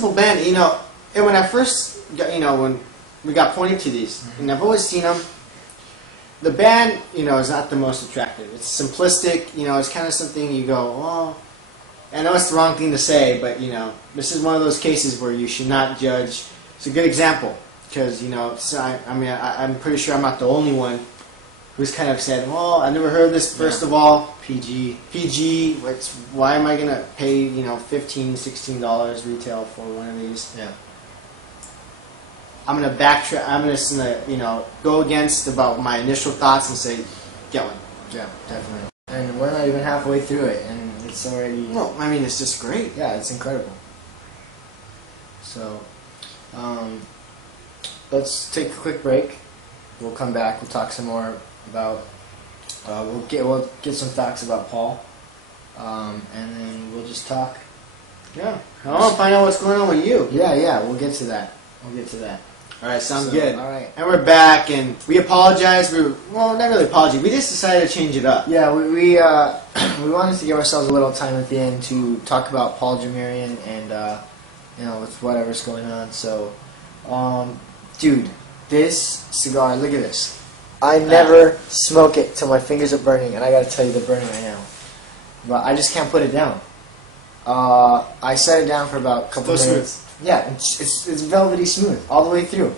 simple band, you know. And when I first got, you know, when we got pointed to these, and I've always seen them. The band, you know, is not the most attractive. It's simplistic, you know. It's kind of something you go, well, I know it's the wrong thing to say, but you know, this is one of those cases where you should not judge. It's a good example because, you know, I'm pretty sure I'm not the only one who's kind of said, well, I never heard of this. First of all, PG. Why am I gonna pay, you know, $15, $16 retail for one of these? Yeah. I'm gonna backtrack. I'm just gonna, you know, go against about my initial thoughts and say, get one. Yeah, definitely. And we're not even halfway through it, and it's already. Well, I mean, it's just great. Yeah, it's incredible. So, let's take a quick break. We'll come back. We'll talk some more about. We'll get some facts about Paul, and then we'll just talk. Yeah, I want to find out what's going on with you. Yeah, we'll get to that. All right, sounds good. All right, and we're back, and we apologize. Well, not really apology. We just decided to change it up. Yeah, we wanted to give ourselves a little time at the end to talk about Paul Garmirian and you know, with whatever's going on. So, dude, this cigar. Look at this. I never smoke it till my fingers are burning, and I gotta tell you, they're burning right now. But I just can't put it down. I set it down for about a couple minutes. Smooth. Yeah, it's velvety smooth all the way through.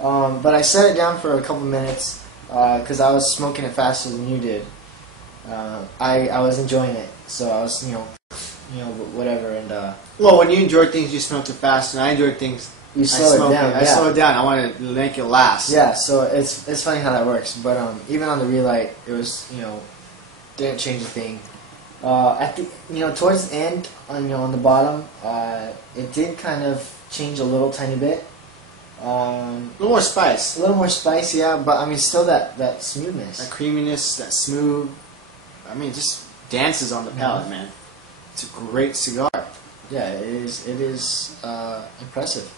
But I set it down for a couple minutes because I was smoking it faster than you did. I was enjoying it, so I was, you know, whatever. And well, when you enjoy things, you smoke it fast, and I enjoy things. You slow it down. I slow it down. I want to make it last. Yeah, so it's funny how that works. But even on the relight, it was, you know, didn't change a thing. At the, you know, towards the end, you know, on the bottom, it did kind of change a little tiny bit. A little more spice. A little more spice, yeah. But I mean, still that smoothness, that creaminess, that smooth. I mean, it just dances on the palate, man. It's a great cigar. Yeah, it is. It is impressive.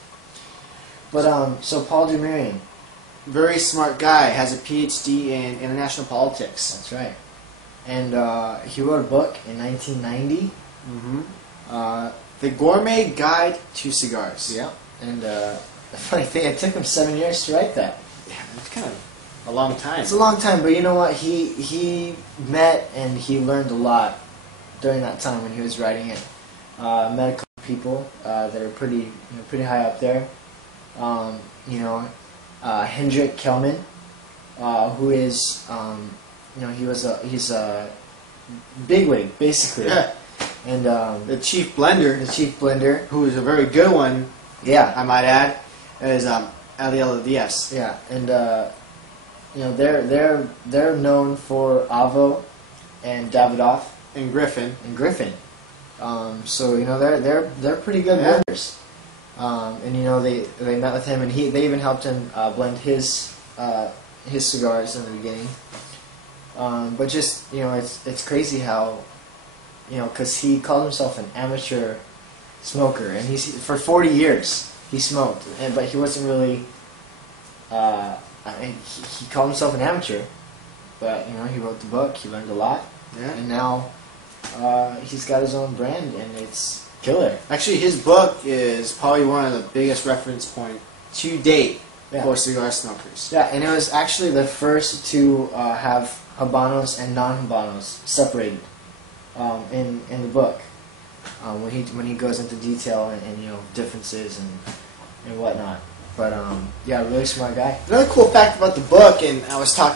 But so Paul Garmirian, very smart guy, has a PhD in international politics. That's right. And he wrote a book in 1990. The Gourmet Guide to Cigars. Yeah. And the funny thing, it took him 7 years to write that. Yeah, it's kind of a long time. It's a long time, but you know what? He met and he learned a lot during that time when he was writing it. Met a couple people that are pretty high up there. You know, Hendrik Kelman, who is you know, he's a bigwig basically. Yeah. And the chief blender, who is a very good one. Yeah, I might add, is Ariel Diaz. Yeah, and you know, they're known for Avo and Davidoff and Griffin. So you know, they're pretty good blenders. And you know, they met with him, and they even helped him blend his cigars in the beginning. But just, you know, it's crazy how, you know, because he called himself an amateur smoker, and for 40 years he smoked, but he wasn't really. He called himself an amateur, but you know, he wrote the book, he learned a lot, and now he's got his own brand, and it's killer. Actually, his book is probably one of the biggest reference point to date for cigar smokers. Yeah, and it was actually the first to have Habanos and non-Habanos separated in the book, when he goes into detail and you know, differences and whatnot. But yeah, really smart guy. Another cool fact about the book, and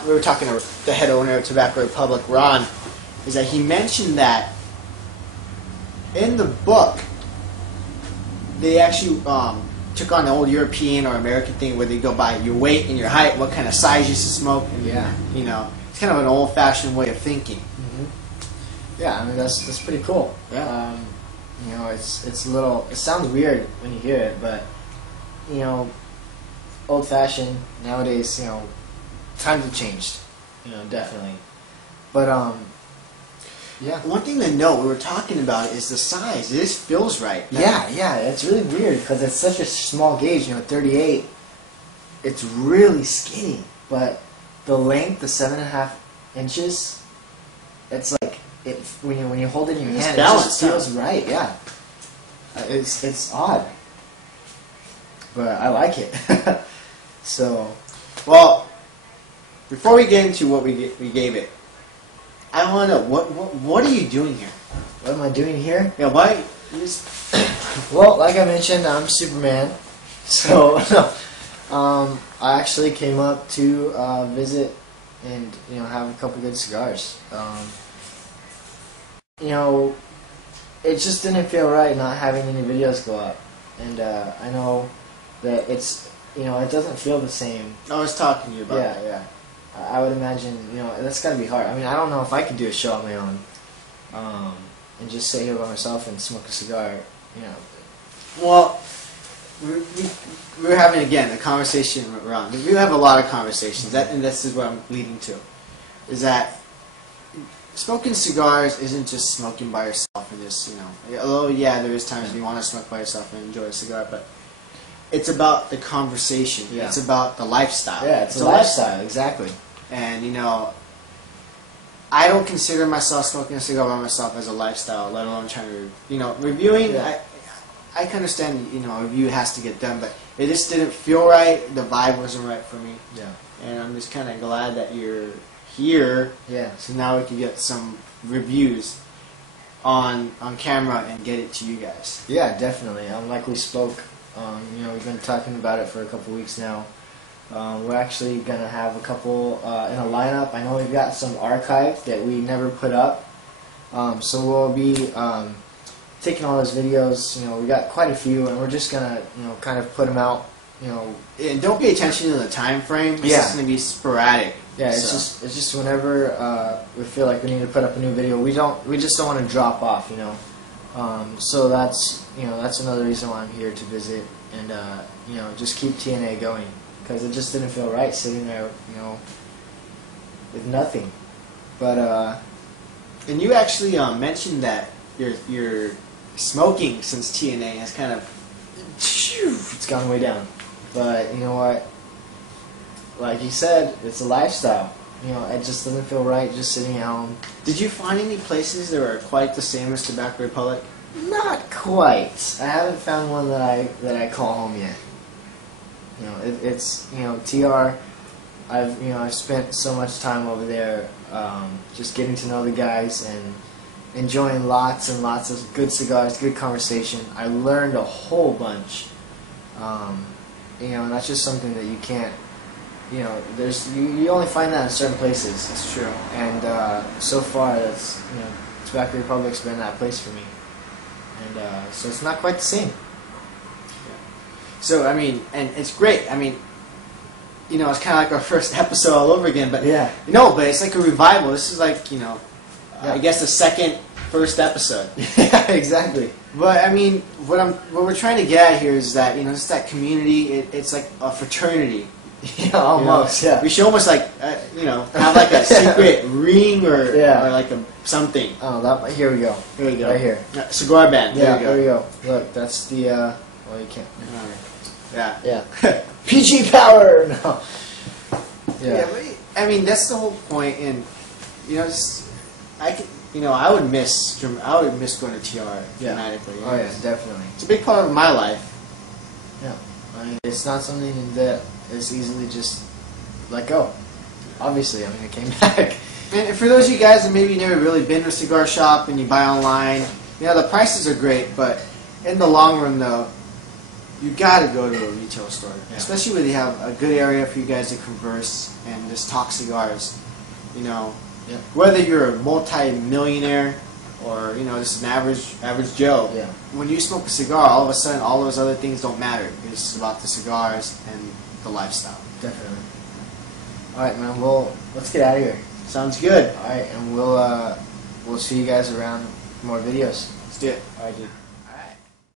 we were talking to the head owner of Tobacco Republic, Ron, is that he mentioned that in the book they actually took on the old European or American thing where they go by your weight and your height, what kind of size you should smoke, and you know, it's kind of an old-fashioned way of thinking. Yeah, I mean, that's pretty cool. Yeah. You know, it's a little. It sounds weird when you hear it, but you know, old-fashioned nowadays. You know, times have changed. You know, definitely. But yeah. One thing to note, we were talking about it, is the size. It just feels right. Yeah, it's really weird because it's such a small gauge. You know, 38. It's really skinny, but the length, the 7.5 inches, it's like when you hold it in your hand, balanced, it just feels right. Yeah, it's odd. but I like it. So, well, before we get into what we gave it, I want to know what are you doing here? what am I doing here? Yeah, why? Well, like I mentioned, I'm Superman. So, I actually came up to visit and have a couple good cigars. It just didn't feel right not having any videos go up, and I know that it doesn't feel the same. I was talking to you about that. Yeah. I would imagine that's got to be hard. I mean, I don't know if I could do a show on my own, and just sit here by myself and smoke a cigar. Well, we're having again a conversation around. We have a lot of conversations, and this is what I'm leading to, is that smoking cigars isn't just smoking by yourself and just although there is times when you want to smoke by yourself and enjoy a cigar, but it's about the conversation. Yeah. It's about the lifestyle. Yeah, it's a lifestyle, exactly. And I don't consider myself smoking a cigar by myself as a lifestyle, let alone trying to reviewing. Yeah. I can understand a review has to get done, but it just didn't feel right. The vibe wasn't right for me. Yeah. And I'm just kind of glad that you're here. Yeah. So now we can get some reviews on camera and get it to you guys. Yeah, definitely. Like we spoke, we've been talking about it for a couple weeks now. We're actually going to have a couple in a lineup. I know we've got some archived that we never put up. So we'll be taking all those videos. We got quite a few, and we're just going to kind of put them out. And don't pay attention to the time frame. It's just going to be sporadic. Yeah, it's just whenever we feel like we need to put up a new video, we just don't want to drop off, So that's another reason why I'm here to visit and just keep TNA going, because it just didn't feel right sitting there, with nothing. But and you actually mentioned that you're smoking since TNA has kind of it's gone way down. But you know what? Like you said, it's a lifestyle. It just doesn't feel right just sitting at home. Did you find any places that are quite the same as Tobacco Republic? Not quite. I haven't found one that I call home yet. It's TR. I've spent so much time over there, just getting to know the guys and enjoying lots and lots of good cigars, good conversation. I learned a whole bunch. And that's just something that you can't. You only find that in certain places. That's true. And so far, that's Tobacco Republic's been that place for me. And so it's not quite the same. So, and it's great. It's kind of like our first episode all over again, but yeah. But it's like a revival. This is like, I guess the first episode. Yeah, exactly. But what we're trying to get at here is that it's that community. It's like a fraternity. Yeah, almost. Yeah. We should almost have like a secret ring or like something. Oh, here we go. Here we go. Right here. Cigar band. Yeah, there we go. Look, that's the. Well, you can't. Yeah. Yeah. PG power. No. Yeah. But, that's the whole point. And I would miss going to TR dramatically. Oh yeah, definitely. It's a big part of my life. Yeah. It's not something that is easily just let go. Obviously, it came back. And for those of you guys that maybe never really been to a cigar shop and you buy online, the prices are great, but in the long run, though, you got to go to a retail store, especially when they have a good area for you guys to converse and just talk cigars. Whether you're a multi-millionaire or just an average Joe, when you smoke a cigar, all of a sudden all those other things don't matter. It's about the cigars and the lifestyle. Definitely. All right, man. Well, let's get out of here. Sounds good. All right, and we'll see you guys around for more videos. Let's do it. All right, dude.